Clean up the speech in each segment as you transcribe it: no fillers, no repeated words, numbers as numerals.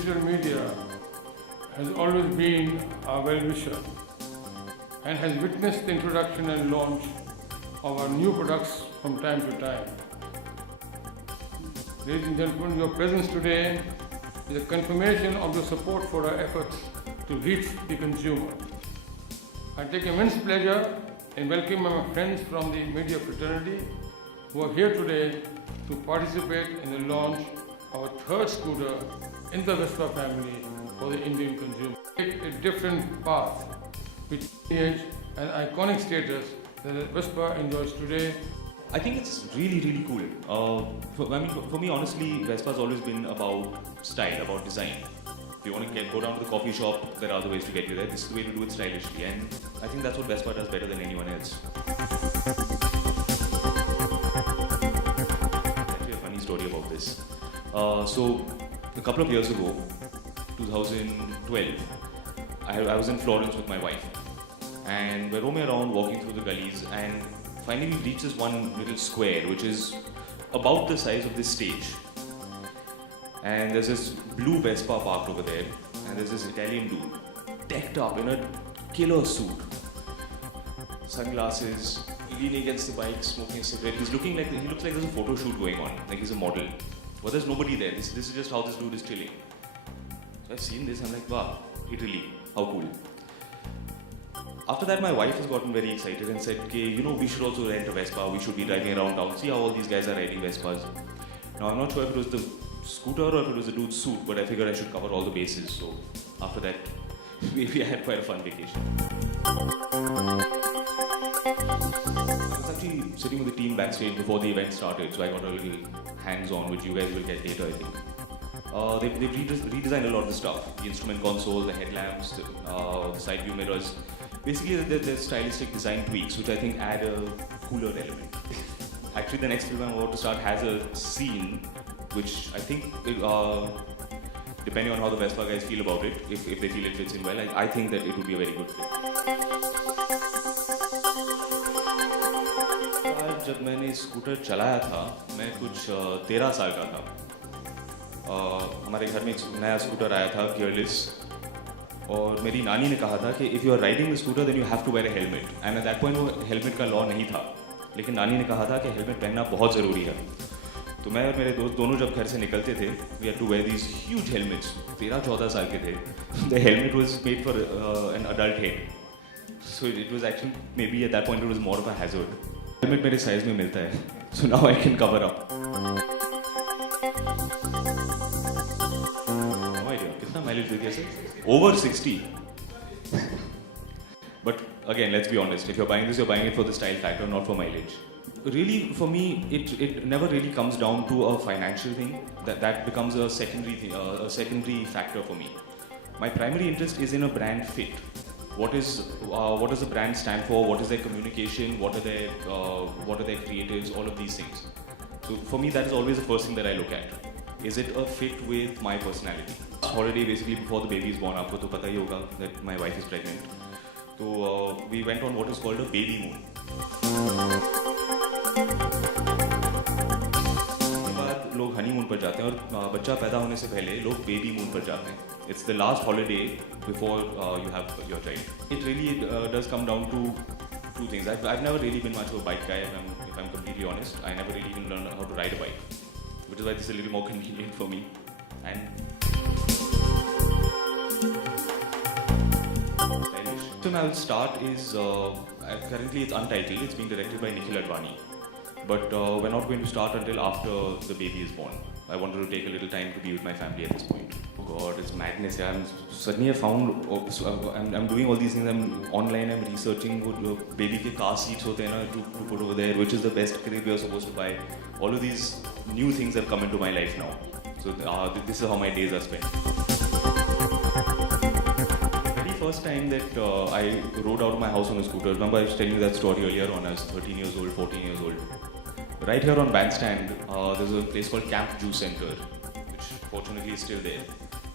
digital media has always been our well-wisher and has witnessed the introduction and launch of our new products from time to time. Ladies and gentlemen, your presence today is a confirmation of the support for our efforts to reach the consumer. I take immense pleasure in welcoming my friends from the media fraternity who are here today to participate in the launch of our third scooter in the Vespa family for the Indian consumer. Take a different path with age and iconic status that Vespa enjoys today. I think it's really cool. For me, honestly, Vespa's always been about style, about design. If you want to go down to the coffee shop, there are other ways to get you there. This is the way to do it stylishly, and I think that's what Vespa does better than anyone else. Actually, a funny story about this. So, a couple of years ago, 2012, I was in Florence with my wife, and we're roaming around, walking through the gullies, and finally we reached this one little square, which is about the size of this stage. And there's this blue Vespa parked over there, and there's this Italian dude, decked up in a killer suit, sunglasses, leaning against the bike, smoking a cigarette. He looks like there's a photo shoot going on, like he's a model. But there's nobody there. This is just how this dude is chilling. So I've seen this, I'm like, wow, Italy, how cool. After that, my wife has gotten very excited and said, okay, we should also rent a Vespa, we should be driving around town, see how all these guys are riding Vespas. Now, I'm not sure if it was the scooter or if it was the dude's suit, but I figured I should cover all the bases. So, after that, we had quite a fun vacation. I was actually sitting with the team backstage before the event started, so I got a little hands-on, which you guys will get later, I think. They've redesigned a lot of the stuff. The instrument console, the headlamps, the side view mirrors. Basically, they're stylistic design tweaks, which I think add a cooler element. Actually, the next film I'm about to start has a scene, which I think, depending on how the Vespa guys feel about it, if they feel it fits in well, I think that it would be a very good fit. जब मैंने scooter चलाया था, मैं कुछ 13 साल का था. हमारे घर में एक नया स्कूटर आया था, गियरलेस. और मेरी नानी ने कहा था कि if you are riding the scooter then you have to wear a helmet. And at that point वो हेलमेट का लॉ नहीं था, लेकिन नानी ने कहा था कि हेलमेट पहनना बहुत ज़रूरी है. तो मैं और मेरे दोस्त दोनों जब घर से निकलते थे, we had to wear these huge helmets. 13-14 साल के थे. The helmet was made for an adult head, so it was actually maybe at that point it was more of a hazard. Helmet मेरे size में मिलता है, so now I can cover up. कितना mileage दे दिया sir? Over 60. But again, let's be honest, if you're buying this, you're buying it for the style factor, not for mileage. Really, for me, it never really comes down to a financial thing. That becomes a secondary factor for me. My primary interest is in a brand fit. What does the brand stand for? What is their communication? What are their creatives? All of these things. So for me, that is always the first thing that I look at. Is it a fit with my personality? Holiday basically before the baby is born, आपको तो पता ही होगा that my wife is pregnant. So we went on what is called a baby moon. उसके बाद लोग honeymoon पर जाते हैं और बच्चा पैदा होने से पहले लोग baby moon पर जाते हैं. It's the last holiday before you have your child. It really does come down to two things. I've never really been much of a bike guy. If I'm completely honest, I never really even learned how to ride a bike, which is why this is a little more convenient for me. And so now start is currently it's untitled. It's being directed by Nikhil Advani, but we're not going to start until after the baby is born. I wanted to take a little time to be with my family at this point. Oh God, it's madness. Suddenly I found I'm doing all these things. I'm online. I'm researching what baby के car seats होते हैं ना to put over there, which is the best crib you're supposed to buy. All of these new things have come into my life now. So this is how my days are spent. First time that I rode out of my house on a scooter. Remember I was telling you that story earlier on. I was 13 years old, 14 years old. Right here on Bandstand, there's a place called Camp Juice Center, which fortunately is still there.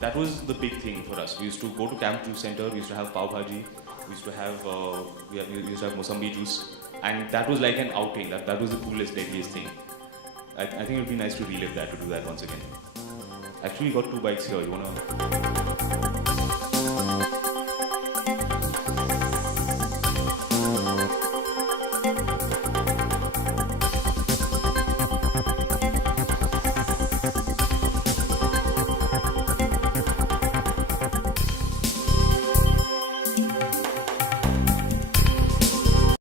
That was the big thing for us. We used to go to Camp Juice Center. We used to have pav bhaji. We used to have Mosambi juice, and that was like an outing. That was the coolest, deadliest thing. I think it would be nice to relive that, to do that once again. Actually, got two bikes here. You wanna?